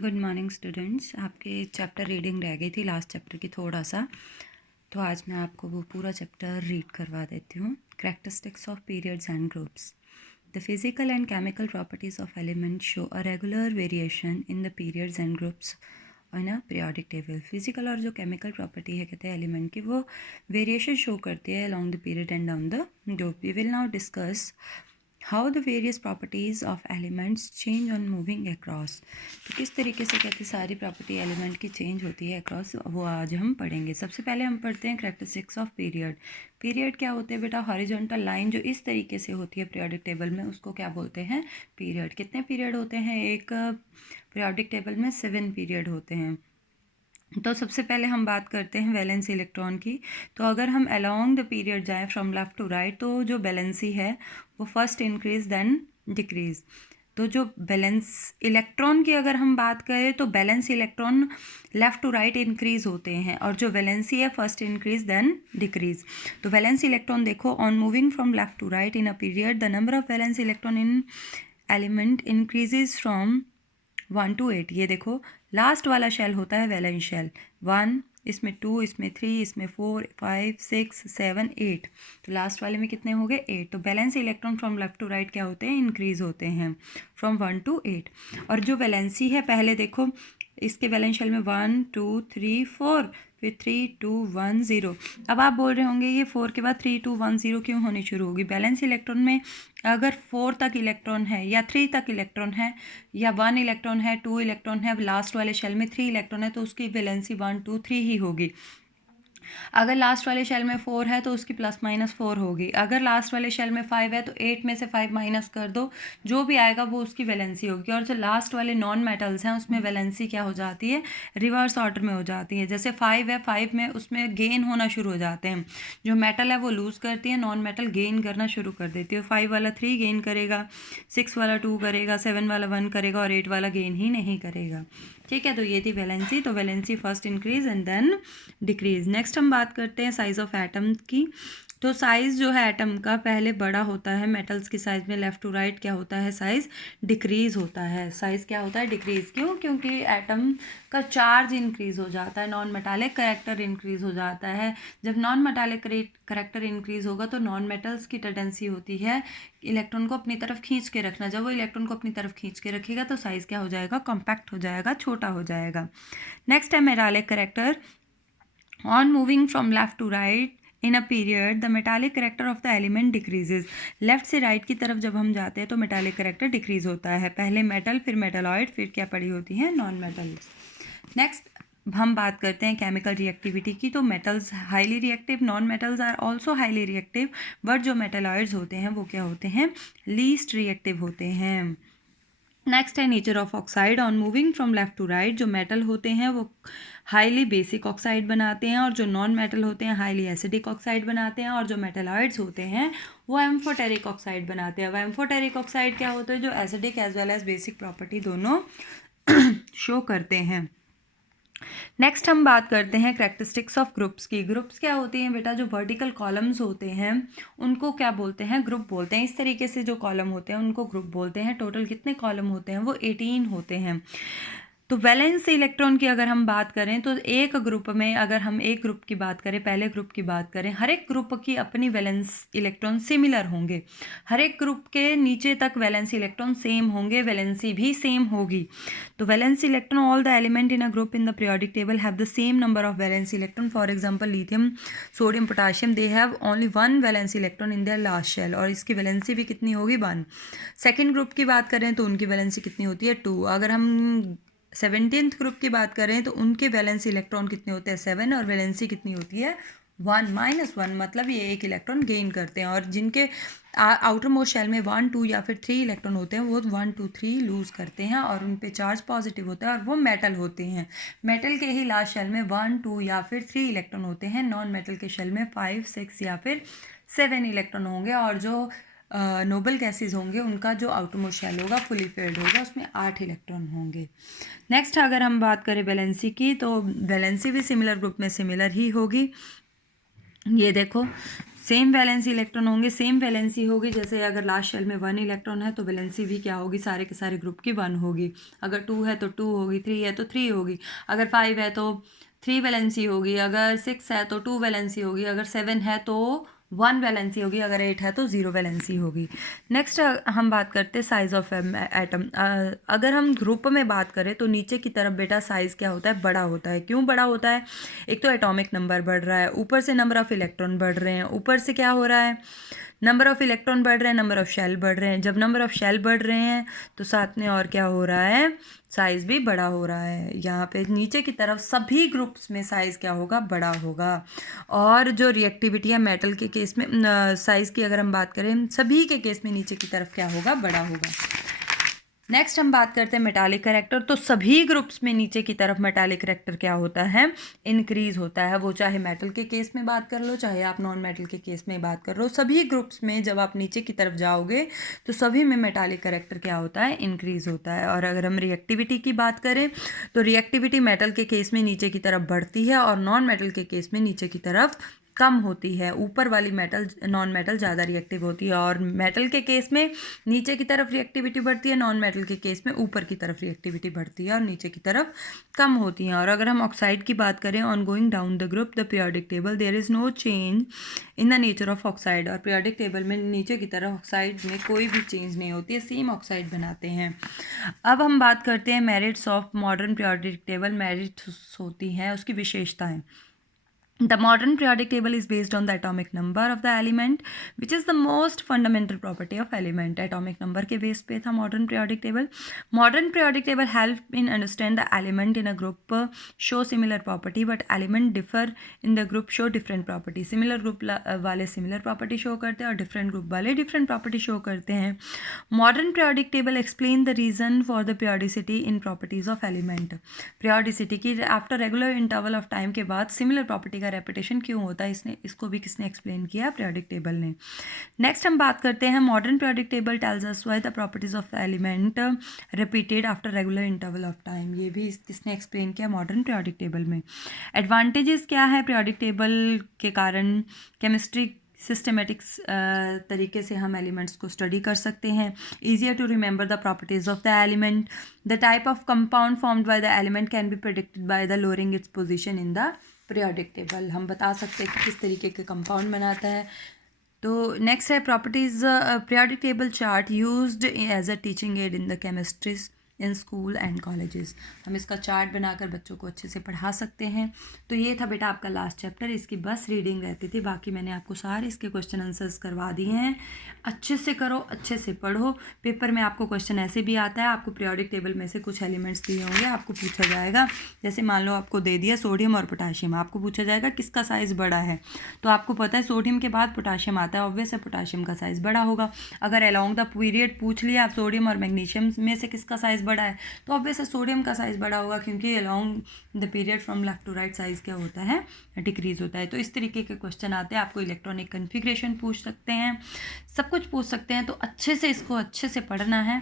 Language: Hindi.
Good morning students. आपके चैप्टर रीडिंग रह गई थी लास्ट चैप्टर की थोड़ा सा, तो आज मैं आपको वो पूरा चैप्टर रीड करवा देती हूँ। Characteristics of periods and groups. The physical and chemical properties of elements show a regular variation in the periods and groups on a periodic table. Physical और जो केमिकल प्रॉपर्टी है कहते हैं एलिमेंट की, वो वेरिएशन शो करती है along the period and down the group. We will now discuss how the various properties of elements change on moving across. तो किस तरीके से कहते हैं सारी प्रॉपर्टी एलिमेंट की चेंज होती है अक्रॉस, वो आज हम पढ़ेंगे। सबसे पहले हम पढ़ते हैं कैरेक्टरिस्टिक्स ऑफ पीरियड। पीरियड क्या होते हैं बेटा? हॉरिजॉन्टल लाइन जो इस तरीके से होती है पीरियोडिक टेबल में, उसको क्या बोलते हैं? पीरियड। कितने पीरियड होते हैं एक पीरियोडिक टेबल में? 7 पीरियड होते हैं। तो सबसे पहले हम बात करते हैं वैलेंसी इलेक्ट्रॉन की। तो अगर हम अलोंग द पीरियड जाएं फ्रॉम लेफ्ट टू राइट, तो जो वैलेंसी है वो फर्स्ट इंक्रीज देन डिक्रीज। तो जो बैलेंस इलेक्ट्रॉन की अगर हम बात करें तो valence electron left to right increase होते हैं, और जो वैलेंसी है फर्स्ट इंक्रीज देन डिक्रीज। तो वैलेंस इलेक्ट्रॉन देखो, on moving from left to right in a period the number of valence electron in element increases from 1 to 8। ये देखो लास्ट वाला शेल होता है वैलेंस शेल। 1, इसमें 2, इसमें 3, इसमें 4, 5, 6, 7, 8। तो लास्ट वाले में कितने हो गए? 8। तो valence electron from left to right क्या होते हैं? इंक्रीज होते हैं फ्रॉम 1 to 8। और जो वैलेंसी है पहले देखो, इसके वैलेंस शेल में 1 2 3 4, फिर 3 2 1 0। अब आप बोल रहे होंगे ये 4 के बाद 3 2 1 0 क्यों होनी शुरू होगी? बैलेंस इलेक्ट्रॉन में अगर 4 तक इलेक्ट्रॉन है या 3 तक इलेक्ट्रॉन है या 1 इलेक्ट्रॉन है, 2 इलेक्ट्रॉन है, लास्ट वाले शेल में 3 इलेक्ट्रॉन है, तो उसकी वैलेंसी 1 2 3 ही होगी। अगर लास्ट वाले शेल में 4 है तो उसकी प्लस माइनस 4 होगी। अगर लास्ट वाले शेल में 5 है तो 8 में से 5 माइनस कर दो, जो भी आएगा वो उसकी वैलेंसी होगी। और जो लास्ट वाले नॉन मेटल्स हैं उसमें वैलेंसी क्या हो जाती है? रिवर्स ऑर्डर में हो जाती है। जैसे 5 है, 5 में उसमें गेन होना शुरू हो जाते हैं। जो मेटल है वो लूज़ करती है, नॉन मेटल गेन करना शुरू कर देती है। 5 वाला 3 गेन करेगा, 6 वाला 2 करेगा, 7 वाला 1 करेगा, और 8 वाला गेन ही नहीं करेगा। ठीक है, तो ये थी वैलेंसी। तो valency first increase and then decrease. Next हम बात करते हैं साइज ऑफ एटम की। तो साइज़ जो है एटम का पहले बड़ा होता है, मेटल्स की साइज़ में लेफ़्ट टू राइट क्या होता है? साइज़ डिक्रीज़ होता है। साइज़ क्या होता है? डिक्रीज़। क्यों? क्योंकि एटम का चार्ज इंक्रीज़ हो जाता है, नॉन मेटालिक करेक्टर इंक्रीज़ हो जाता है। जब नॉन मेटालिक करेक्टर इंक्रीज़ होगा तो नॉन मेटल्स की टेंडेंसी होती है इलेक्ट्रॉन को अपनी तरफ खींच के रखना। जब वो इलेक्ट्रॉन को अपनी तरफ खींच के रखेगा तो साइज़ क्या हो जाएगा? कॉम्पैक्ट हो जाएगा, छोटा हो जाएगा। नेक्स्ट है metallic character. On moving from left to right in a period, the metallic character of the element decreases. Left से राइट की तरफ जब हम जाते हैं तो मेटालिक करेक्टर डिक्रीज होता है। पहले मेटल, फिर मेटालॉइड, फिर क्या पड़ी होती हैं? Non metals. नेक्स्ट हम बात करते हैं केमिकल रिएक्टिविटी की। तो metals highly reactive, non metals are also highly reactive, but जो मेटालॉइड्स होते हैं वो क्या होते हैं? लीस्ट रिएक्टिव होते हैं। नेक्स्ट है nature of oxide. On moving from left to right जो मेटल होते हैं वो हाईली बेसिक ऑक्साइड बनाते हैं, और जो नॉन मेटल होते हैं हाईली एसिडिक ऑक्साइड बनाते हैं, और जो मेटलॉइड्स होते हैं वो एम्फोटेरिक ऑक्साइड बनाते हैं। अब एम्फोटेरिक ऑक्साइड क्या होते हैं? जो acidic as well as basic property दोनों शो करते हैं। नेक्स्ट हम बात करते हैं कैरेक्टरिस्टिक्स ऑफ ग्रुप्स की। ग्रुप्स क्या होती हैं बेटा? जो वर्टिकल कॉलम्स होते हैं उनको क्या बोलते हैं? ग्रुप बोलते हैं। इस तरीके से जो कॉलम होते हैं उनको ग्रुप बोलते हैं। टोटल कितने कॉलम होते हैं? वो 18 होते हैं। तो वैलेंस इलेक्ट्रॉन की अगर हम बात करें तो एक ग्रुप में, अगर हम एक ग्रुप की बात करें, पहले ग्रुप की बात करें, हर एक ग्रुप की अपनी वैलेंस इलेक्ट्रॉन सिमिलर होंगे। हर एक ग्रुप के नीचे तक वैलेंस इलेक्ट्रॉन सेम होंगे, वैलेंसी भी सेम होगी। तो valence electron, all the element in a group in the periodic table have the same number of valence electron. For example lithium, sodium, potassium, they have only 1 valence electron in their last shell, और इसकी वैलेंसी भी कितनी होगी? 1। सेकेंड ग्रुप की बात करें तो उनकी वैलेंसी कितनी होती है? 2। अगर हम 17th ग्रुप की बात करें तो उनके वैलेंस इलेक्ट्रॉन कितने होते हैं? 7, और वैलेंसी कितनी होती है? 1 -1, मतलब ये एक इलेक्ट्रॉन गेन करते हैं। और जिनके आउटर मोस्ट शेल में 1 2 या फिर 3 इलेक्ट्रॉन होते हैं वो 1 2 3 लूज़ करते हैं, और उन पे चार्ज पॉजिटिव होता है, और वो मेटल होते हैं। मेटल के ही लास्ट शेल में 1 2 या फिर 3 इलेक्ट्रॉन होते हैं। नॉन मेटल के शेल में 5 6 या फिर 7 इलेक्ट्रॉन होंगे, और जो नोबल गैसेज होंगे उनका जो आउटरमोस्ट शेल होगा फुली फिल्ड होगा, उसमें 8 इलेक्ट्रॉन होंगे। नेक्स्ट अगर हम बात करें वैलेंसी की, तो वैलेंसी भी सिमिलर ग्रुप में सिमिलर ही होगी। ये देखो सेम वैलेंसी इलेक्ट्रॉन होंगे, सेम वैलेंसी होगी। जैसे अगर लास्ट शेल में 1 इलेक्ट्रॉन है तो वैलेंसी भी क्या होगी, सारे के सारे ग्रुप की 1 होगी। अगर 2 है तो 2 होगी, 3 है तो 3 होगी, अगर 5 है तो 3 वैलेंसी होगी, अगर 6 है तो 2 वैलेंसी होगी, अगर 7 है तो 1 वैलेंसी होगी, अगर 8 है तो 0 वैलेंसी होगी। नेक्स्ट हम बात करते हैं साइज ऑफ एटम। अगर हम ग्रुप में बात करें तो नीचे की तरफ बेटा साइज क्या होता है, बड़ा होता है। क्यों बड़ा होता है? एक तो एटॉमिक नंबर बढ़ रहा है, ऊपर से नंबर ऑफ इलेक्ट्रॉन बढ़ रहे हैं, ऊपर से क्या हो रहा है, नंबर ऑफ इलेक्ट्रॉन बढ़ रहे हैं, नंबर ऑफ शेल बढ़ रहे हैं। जब नंबर ऑफ शेल बढ़ रहे हैं तो साथ में और क्या हो रहा है, साइज़ भी बड़ा हो रहा है। यहाँ पे नीचे की तरफ सभी ग्रुप्स में साइज़ क्या होगा, बड़ा होगा। और जो रिएक्टिविटी है मेटल के केस में साइज़ की अगर हम बात करें, सभी के केस में नीचे की तरफ क्या होगा, बड़ा होगा। नेक्स्ट हम बात करते हैं मेटालिक करेक्टर। तो सभी ग्रुप्स में नीचे की तरफ मेटालिक करेक्टर क्या होता है, इंक्रीज होता है। वो चाहे मेटल के केस में बात कर लो, चाहे आप नॉन मेटल के केस में बात कर लो, सभी ग्रुप्स में जब आप नीचे की तरफ जाओगे तो सभी में मेटालिक करेक्टर क्या होता है, इंक्रीज होता है। और अगर हम रिएक्टिविटी की बात करें तो रिएक्टिविटी मेटल के केस में नीचे की तरफ बढ़ती है और नॉन मेटल के केस में नीचे की तरफ कम होती है। ऊपर वाली मेटल नॉन मेटल ज़्यादा रिएक्टिव होती है और मेटल के केस में नीचे की तरफ रिएक्टिविटी बढ़ती है, नॉन मेटल के केस में ऊपर की तरफ रिएक्टिविटी बढ़ती है और नीचे की तरफ कम होती है। और अगर हम ऑक्साइड की बात करें, on going down the group the periodic table there is no change in the nature of oxide. और पीरियोडिक टेबल में नीचे की तरफ ऑक्साइड में कोई भी चेंज नहीं होती है, सेम ऑक्साइड बनाते हैं। अब हम बात करते हैं merits of modern periodic table. Merits होती हैं उसकी विशेषताएं। The modern periodic table is based on the atomic number of the element, which is the most fundamental property of element. Atomic number के base पे था modern periodic table. Modern periodic table help in understand the element in a group show similar property, but element differ in the group show different property. Similar group वाले similar property show करते हैं और different group वाले different property show करते हैं. Modern periodic table explain the reason for the periodicity in properties of element. Periodicity की after regular interval of time के बाद similar property का रेपिटेशन क्यों होता है, इसको भी किसने एक्सप्लेन किया, पीरियोडिक टेबल ने। नेक्स्ट हम बात करते हैं modern periodic table tells us why the properties of element repeated after regular interval of time. ये भी किसने एक्सप्लेन किया, मॉडर्न पीरियोडिक टेबल में। एडवांटेजेस क्या है पीरियोडिक टेबल के कारण, केमिस्ट्री सिस्टमेटिक्स तरीके से हम एलिमेंट्स को स्टडी कर सकते हैं। Easier to remember the properties of the element. The type of compound formed by the element can be predicted by the lowering its position in the periodic table. हम बता सकते हैं कि किस तरीके के कंपाउंड बनाता है। तो नेक्स्ट है properties periodic table chart used as a teaching aid in the chemistry in school and colleges. हम इसका चार्ट बनाकर बच्चों को अच्छे से पढ़ा सकते हैं। तो ये था बेटा आपका लास्ट चैप्टर, इसकी बस रीडिंग रहती थी, बाकी मैंने आपको सारे इसके क्वेश्चन आंसर्स करवा दिए हैं। अच्छे से करो, अच्छे से पढ़ो। पेपर में आपको क्वेश्चन ऐसे भी आता है, आपको पीरियोडिक टेबल में से कुछ एलिमेंट्स दिए होंगे, आपको पूछा जाएगा, जैसे मान लो आपको दे दिया सोडियम और पोटाशियम, आपको पूछा जाएगा किसका साइज़ बड़ा है। तो आपको पता है सोडियम के बाद पोटाशियम आता है, ऑब्वियस है पोटाशियम का साइज़ बड़ा होगा। अगर अलॉन्ग द पीरियड पूछ लिया आप सोडियम और मैग्नीशियम में से किसका साइज़ बड़ा है, तो ऑब्वियस है सोडियम का साइज़ बड़ा होगा, क्योंकि along the period from left to right size क्या होता है, डिक्रीज होता है। तो इस तरीके के क्वेश्चन आते हैं। आपको इलेक्ट्रॉनिक कन्फिग्रेशन पूछ सकते हैं, सब कुछ पूछ सकते हैं। तो अच्छे से इसको अच्छे से पढ़ना है।